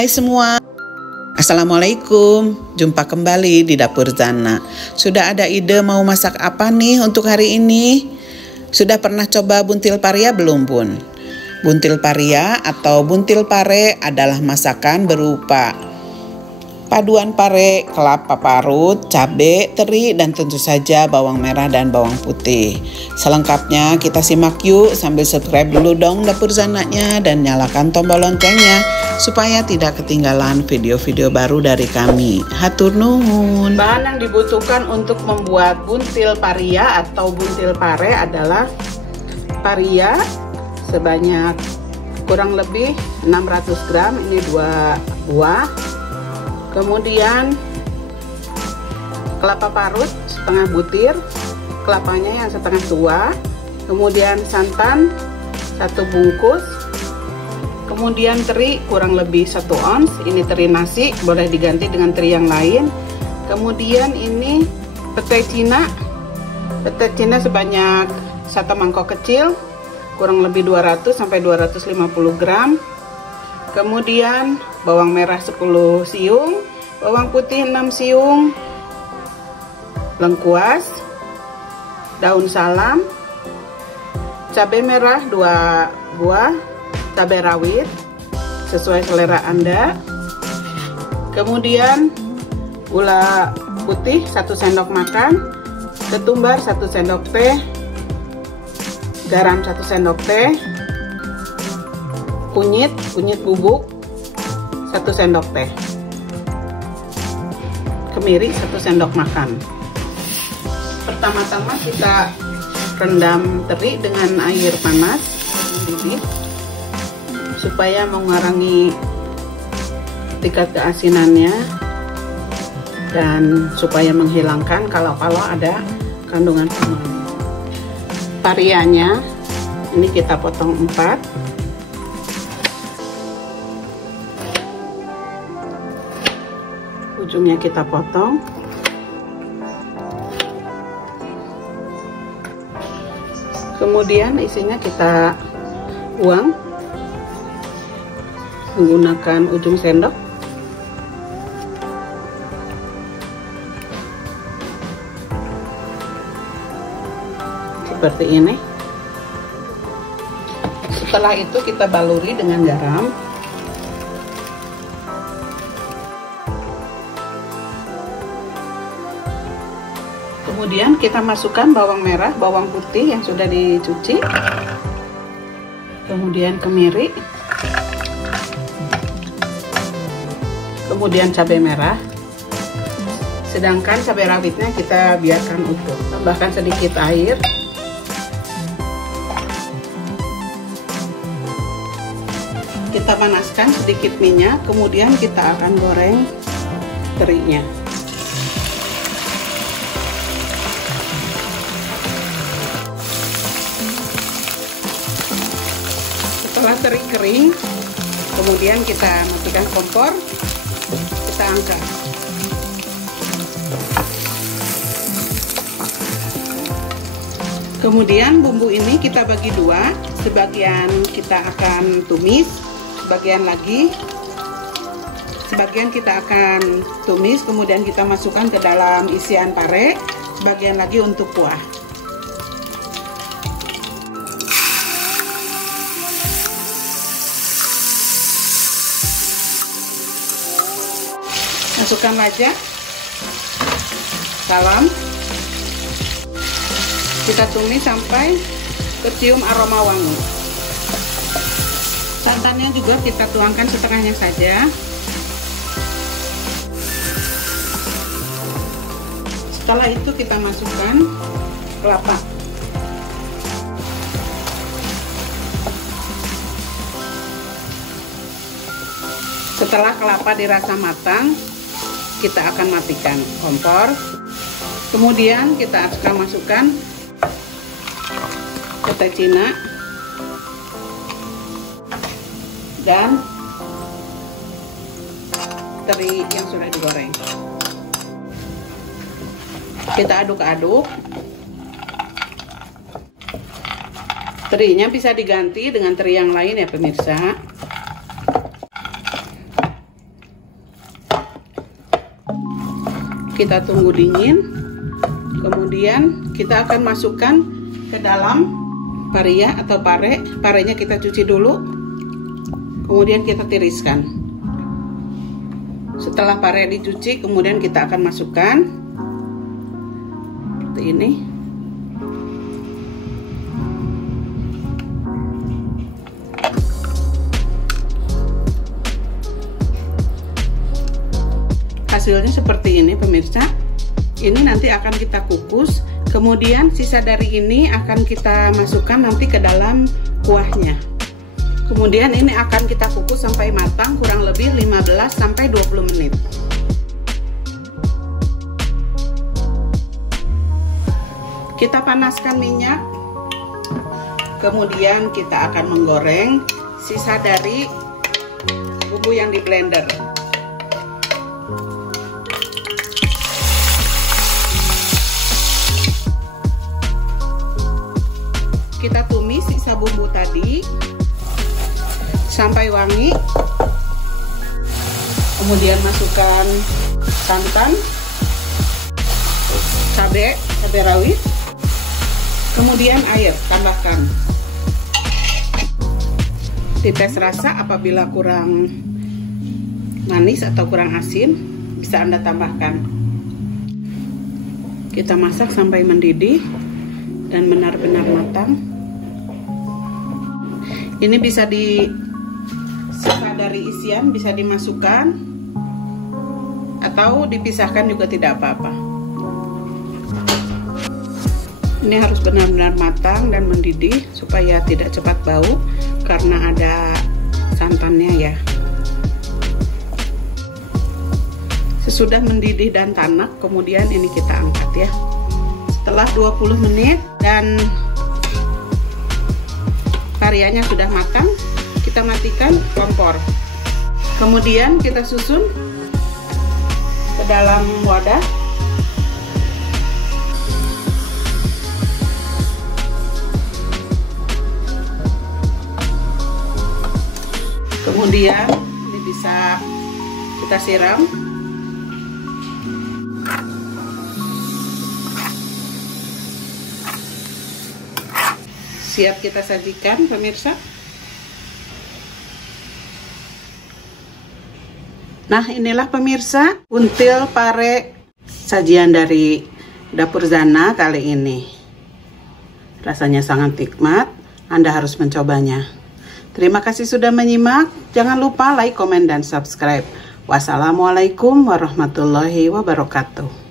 Hai semua, Assalamualaikum. Jumpa kembali di Dapur Zana. Sudah ada ide mau masak apa nih untuk hari ini? Sudah pernah coba buntil paria belum Bun? Buntil paria atau buntil pare adalah masakan berupa paduan pare, kelapa parut, cabai, teri, dan tentu saja bawang merah dan bawang putih. Selengkapnya kita simak yuk, sambil subscribe dulu dong Dapur Zananya dan nyalakan tombol loncengnya supaya tidak ketinggalan video-video baru dari kami. Hatur nuhun. Bahan yang dibutuhkan untuk membuat buntil paria atau buntil pare adalah paria sebanyak kurang lebih 600 gram, ini 2 buah. Kemudian kelapa parut setengah butir, kelapanya yang setengah tua. Kemudian santan 1 bungkus. Kemudian teri kurang lebih 1 ons. Ini teri nasi, boleh diganti dengan teri yang lain. Kemudian ini petai Cina. Petai Cina sebanyak 1 mangkok kecil, kurang lebih 200 sampai 250 gram. Kemudian bawang merah 10 siung, bawang putih 6 siung, lengkuas, daun salam, cabai merah 2 buah, cabai rawit sesuai selera Anda. Kemudian gula putih 1 sendok makan, ketumbar 1 sendok teh, garam 1 sendok teh, kunyit bubuk 1 sendok teh, kemiri 1 sendok makan. Pertama-tama kita rendam teri dengan air panas mendidih supaya mengurangi tingkat keasinannya dan supaya menghilangkan kalau ada kandungan pemanis. Parianya ini kita potong 4. Ujungnya kita potong. Kemudian isinya kita buang menggunakan ujung sendok. Seperti ini. Setelah itu kita baluri dengan garam. Kemudian kita masukkan bawang merah, bawang putih yang sudah dicuci. Kemudian kemiri. Kemudian cabai merah. Sedangkan cabai rawitnya kita biarkan utuh. Tambahkan sedikit air. Kita panaskan sedikit minyak, kemudian kita akan goreng terinya. Setelah teri kering, kemudian kita matikan kompor, kita angkat. Kemudian bumbu ini kita bagi 2, sebagian kita akan tumis, sebagian kita akan tumis, kemudian kita masukkan ke dalam isian pare, sebagian lagi untuk kuah. Masukkan aja salam, kita tumis sampai kecium aroma wangi. Santannya juga kita tuangkan setengahnya saja. Setelah itu kita masukkan kelapa. Setelah kelapa dirasa matang, kita akan matikan kompor. Kemudian kita akan masukkan petai Cina dan teri yang sudah digoreng. Kita aduk-aduk. Terinya bisa diganti dengan teri yang lain ya pemirsa. Kita tunggu dingin. Kemudian kita akan masukkan ke dalam paria atau pare. Parenya kita cuci dulu. Kemudian kita tiriskan. Setelah pare dicuci, kemudian kita akan masukkan seperti ini. Hasilnya seperti ini pemirsa. Ini nanti akan kita kukus, kemudian sisa dari ini akan kita masukkan nanti ke dalam kuahnya. Kemudian ini akan kita kukus sampai matang, kurang lebih 15 sampai 20 menit. Kita panaskan minyak. Kemudian kita akan menggoreng sisa dari bumbu yang di blender. Kita tumis sisa bumbu tadi sampai wangi. Kemudian masukkan santan, cabai rawit, kemudian air, tambahkan. Dites rasa, apabila kurang manis atau kurang asin bisa Anda tambahkan. Kita masak sampai mendidih dan benar-benar matang. Ini bisa sisa dari isian bisa dimasukkan atau dipisahkan juga tidak apa-apa. Ini harus benar-benar matang dan mendidih supaya tidak cepat bau karena ada santannya ya. Sesudah mendidih dan tanak, kemudian ini kita angkat ya. Setelah 20 menit dan parianya sudah matang, kita matikan kompor. Kemudian kita susun ke dalam wadah. Kemudian ini bisa kita siram. Siap kita sajikan pemirsa. Nah, inilah pemirsa buntil pare sajian dari Dapur Zana kali ini. Rasanya sangat nikmat, Anda harus mencobanya. Terima kasih sudah menyimak. Jangan lupa like, komen, dan subscribe. Wassalamualaikum warahmatullahi wabarakatuh.